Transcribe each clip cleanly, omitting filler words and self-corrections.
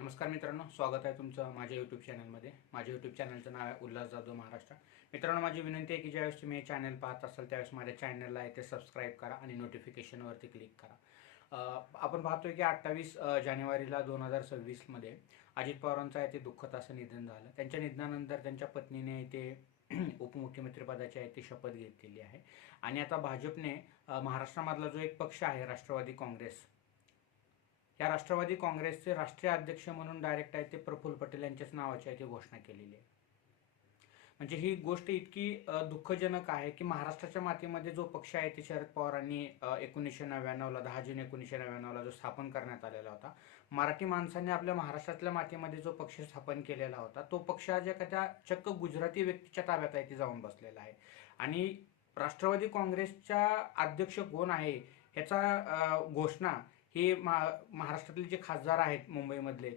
नमस्कार मित्रांनो, स्वागत आहे तुमचं माझ्या यूट्यूब चॅनलमध्ये. माझ्या यूट्यूब चॅनलचं नाव आहे उल्हास जाधव महाराष्ट्र. मित्रांनो, माझी विनंती आहे की ज्यावेळेस तुम्ही हे चॅनल पाहत असाल त्यावेळेस माझ्या चॅनलला आहे ते सबस्क्राईब करा आणि नोटिफिकेशनवरती क्लिक करा. आपण पाहतोय की 28 जानेवारीला 2026मध्ये अजित पवारांचं आहे ते दुःखद असं निधन झालं. त्यांच्या निधनानंतर त्यांच्या पत्नीने ते उपमुख्यमंत्रीपदाची आहे ती शपथ घेतलेली आहे. आणि आता भाजपने महाराष्ट्रामधला जो एक पक्ष आहे राष्ट्रवादी काँग्रेस, या राष्ट्रवादी काँग्रेसचे राष्ट्रीय अध्यक्ष म्हणून डायरेक्ट आहे ते प्रफुल्ल पटेल यांच्याच नावाची आहे ती घोषणा केलेली आहे. म्हणजे ही गोष्ट इतकी दुःखजनक आहे की महाराष्ट्राच्या मातीमध्ये जो पक्ष आहे ते शरद पवारांनी 1999ला 10 जून 1999ला जो स्थापन करण्यात आलेला होता, मराठी माणसाने आपल्या महाराष्ट्रातल्या मातीमध्ये जो पक्ष स्थापन केलेला होता तो पक्ष आज एखाद्या चक्क गुजराती व्यक्तीच्या ताब्यात आहे ते जाऊन बसलेला आहे. आणि राष्ट्रवादी काँग्रेसच्या अध्यक्ष कोण आहे ह्याचा घोषणा हे महाराष्ट्रातले जे खासदार आहेत मुंबईमधले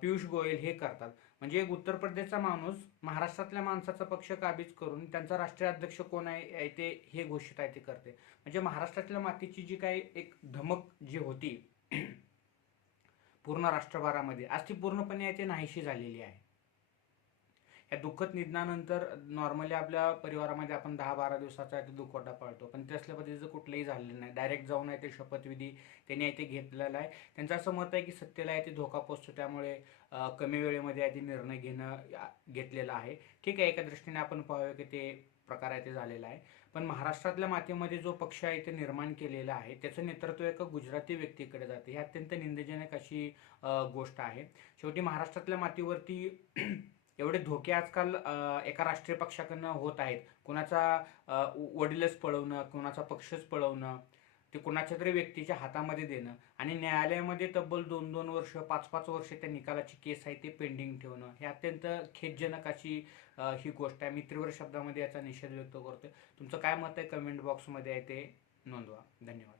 पियुष गोयल हे करतात. म्हणजे एक उत्तर प्रदेशचा माणूस महाराष्ट्रातल्या माणसाचा पक्ष काबीज करून त्यांचा राष्ट्रीय अध्यक्ष कोण आहे ते हे घोषित आहे ते करते. म्हणजे महाराष्ट्रातल्या मातीची जी काही एक धमक जी होती पूर्ण राष्ट्रभरामध्ये, आज ती पूर्णपणे आहे ते नाहीशी झालेली आहे. या दुःखद निधनानंतर नॉर्मली आपल्या परिवारामध्ये आपण 10-12 दिवसाचा आहे ते दुखवटा पाळतो, पण ते असल्या पद्धतीचं कुठलंही झालेलं नाही. डायरेक्ट जाऊन आहे ते शपथविधी त्यांनी आहे ते घेतलेला आहे. त्यांचं असं मत आहे की सत्तेला आहे ते धोका पोचतो, त्यामुळे कमी वेळेमध्ये आहे ते निर्णय घेतलेला आहे. ठीक आहे, एका दृष्टीने आपण पाहूया की ते प्रकार आहे ते झालेला आहे. पण महाराष्ट्रातल्या मातीमध्ये जो पक्ष आहे ते निर्माण केलेला आहे त्याचं नेतृत्व एका गुजराती व्यक्तीकडे जाते. ही अत्यंत निंदजनक अशी गोष्ट आहे. शेवटी महाराष्ट्रातल्या मातीवरती एवढे धोके आजकाल एका राष्ट्रीय पक्षाकडनं होत आहेत. कुणाचा वडीलच पळवणं, कुणाचा पक्षच पळवणं, ते कुणाच्या तरी व्यक्तीच्या हातामध्ये देणं आणि न्यायालयामध्ये तब्बल 2-2 वर्ष 5-5 वर्ष त्या निकालाची केस आहे ते पेंडिंग ठेवणं, हे अत्यंत खेदजनक अशी ही गोष्ट आहे. मी तीव्र शब्दामध्ये याचा निषेध व्यक्त करतोय. तुमचं काय मत आहे कमेंट बॉक्समध्ये आहे ते नोंदवा. धन्यवाद.